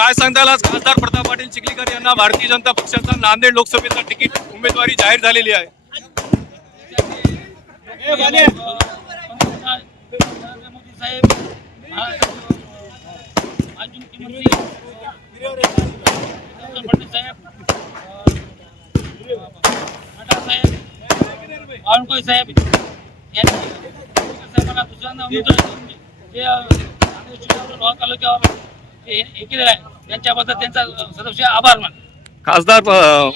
काय सांगताल? आज खासदार प्रताप पाटील चिखलीकर यांना भारतीय जनता पक्षाचा नांदेड लोकसभेचा तिकीट उमेदवारी जाहीर झालेली आहे. साहेब बावनकुळे साहेब साहेबांना दुसऱ्यांदा हे केलेलं आहे. त्यांच्याबद्दल त्यांचा सदस्य आभार मान खासदार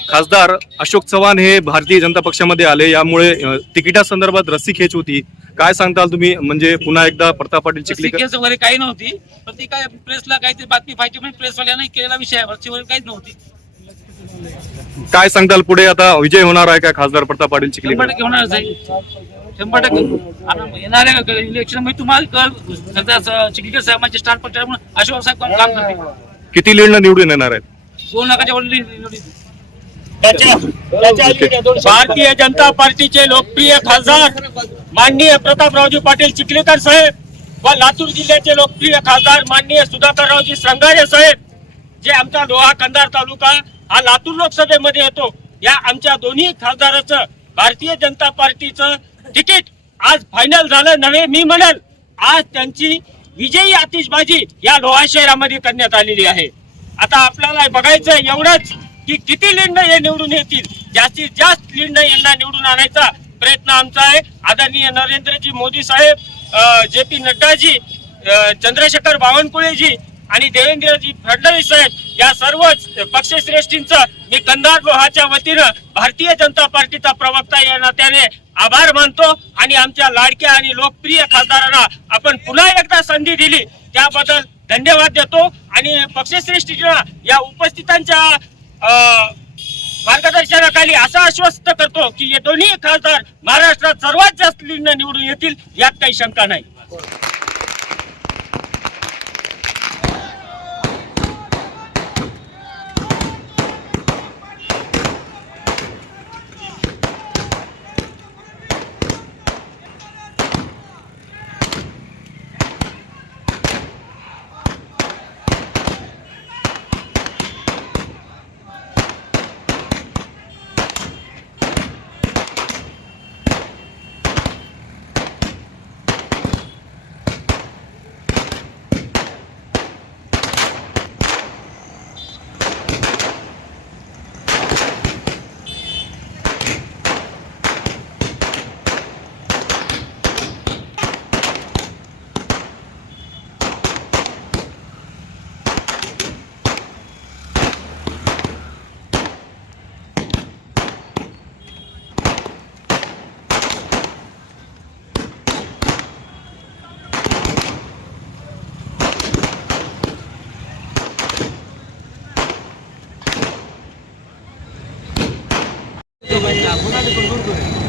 खासदार अशोक चव्हाण हे भारतीय जनता पक्षामध्ये आले. यामुळे तिकिटासंदर्भात रस्सीखेच होती. काय सांगताल तुम्ही? म्हणजे पुन्हा एकदा प्रताप पाटील चिखलीकर केस वगैरे काही नव्हती पण ती काय प्रेसला काहीतरी बातमी पाहिजे म्हणजे प्रेसवाल्याने केलेला विषय आहे. वगैरे काहीच नव्हती. काय सांगताल पुढे? आता विजय होणार आहे का खासदार प्रताप पाटील चिखलीकर? टक्के होणारच आहे शंभर टक्के. येणाऱ्या इलेक्शनमध्ये तुम्हाला चिखलीकर साहेबांचे स्टार पट्ट्या म्हणून अशोक साहेब काम काम करते किती लीडनं निवडून येणार आहेत दोन लाखाच्या निवडीत. भारतीय जनता पार्टीचे लोकप्रिय खासदार माननीय प्रतापरावजी पाटील चिखलीकर साहेब व लातूर जिल्ह्याचे लोकप्रिय खासदार माननीय सुधाकररावजी श्रंगारे साहेब जे आमचा लोहा कंधार तालुका हा लातूर लोकसभेमध्ये येतो या आमच्या दोन्ही खासदाराचं भारतीय जनता पार्टीचं तिकीट आज फायनल झालं नव्हे मी म्हणेल आज त्यांची विजयी आतिषबाजी या लोहा शहरामध्ये करण्यात आलेली आहे. आता आपल्याला बघायचं एवढंच की किती लिंड हे निवडून येतील? जास्तीत जास्त लिंड यांना निवडून आणायचा प्रयत्न आमचा आहे. आदरणीय नरेंद्रजी मोदी साहेब जे पी नड्डाजी चंद्रशेखर बावनकुळेजी आणि देवेंद्रजी फडणवीस साहेब या सर्वच पक्षश्रेष्ठींचं मी कंधार लोहाच्या वतीनं भारतीय जनता पार्टीचा प्रवक्ता या नात्याने आभार मानतो आणि आमच्या लाडक्या आणि लोकप्रिय खासदारांना आपण पुन्हा एकदा संधी दिली. त्याबद्दल धन्यवाद देतो आणि पक्षश्रेष्ठींना या उपस्थितांच्या मार्गदर्शनाखाली असं आश्वस्त करतो की हे दोन्ही खासदार महाराष्ट्रात सर्वात जास्त निवडून येतील यात काही शंका नाही. கொண்டாந்து கொண்டு